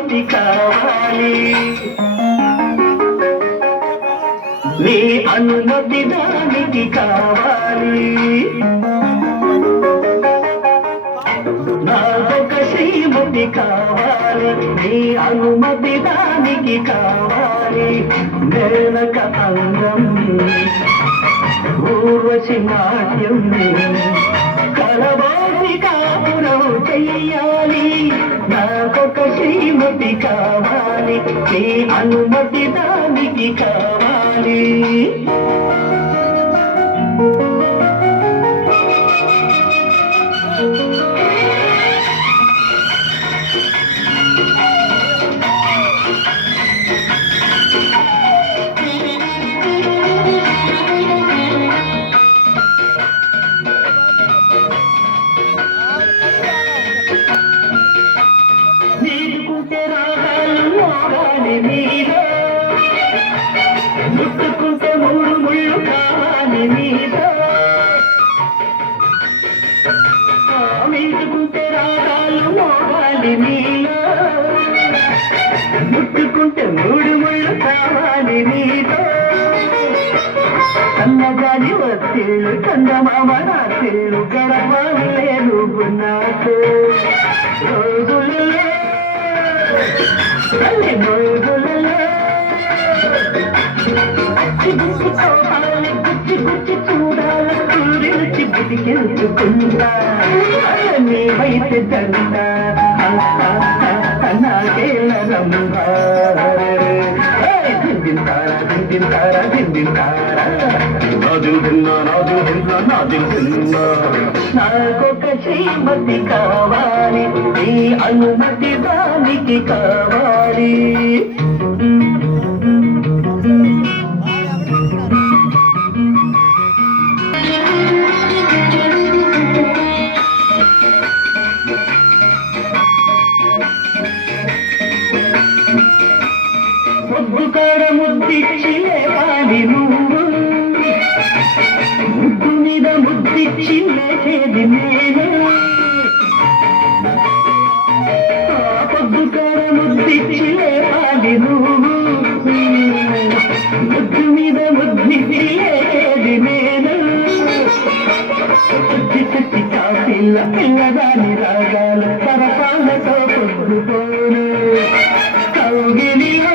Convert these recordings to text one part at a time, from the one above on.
శ్రీమతి కావాలి నీ అనుమతి దానికి కావాలి నాకొక శ్రీమతి కావాలి నీ అనుమతి దానికి కావాలి మేనక అంగం ఊర్వశి నాట్యం కలవాసి కాపురం చెయ్యాలి నాకొక శ్రీమతి కావాలి నీ అనుమతి దానికి కావాలి నీరుకుంటే రాగాలు మోగాలి నీలో ముట్టుకుంటే మూడు ముళ్ళు కావాలి నీలో నీరుకుంటే రాగాలు మోగాలి నీలో ముట్టుకుంటే మూడు ముళ్ళు కావాలి నీలో కన్నగాని వత్తిళ్ళు చందమామ రాత్రిళ్ళు గడవాలి లేదు నాకు రోజులలో తల్లి రోజులలో అచ్చి గుచ్చి చూడాలి గుచ్చి గుచ్చి చూడాలి రుచి బుడికెళ్తుకుంటా నీ వైపు దండ నాకేల రంగా దిందింతారా దిందింతారా దిందింతారా నాదు దిన్నా నాదు దిన్నా నాదు దిన్నా నాకొక శ్రీమతి కావాలి నీ అనుమతి దానికి కావాలి ముద్దుకాడ ముద్దిచ్చి లేవాలి నువ్వు ముద్దు మీద ముద్దిచ్చి లేచేది నేను పొద్దుకాడ ముద్దిచ్చి లేవాలి నువ్వు ముద్దు మీద ముద్దిచ్చి లేచేది నేను చుట్టి చుట్టి కాపిల్ల పిల్లదాని రాగాలు పరపాలతో పొద్దుకోను కౌగిలిలో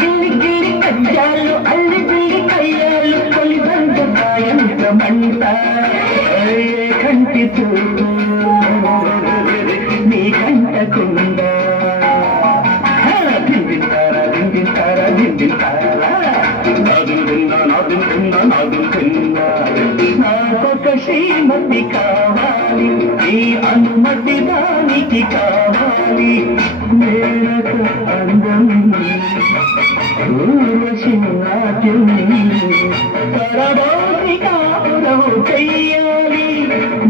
గిరి గిరి కజ్జాలు అల్లి గిరి కయ్యాలు కొలిబంద సాయంత్రమంట కంటి చూడు నీ కంటకుండా దిందింతారా దిందింతారా దిందింతారా నాదు తిన్నా నాదు తిన్నా నాదు తిన్నా నాకొక శ్రీమతి కావాలి ఈ అనుమతి దానికి కావాలి మేనక అందం ఊర్వశి నాట్యం కరబోసి కాపురం చెయ్యాలి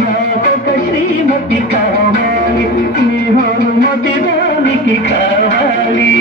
నాకొక శ్రీమతి కావాలి నీ అనుమతి దానికి కావాలి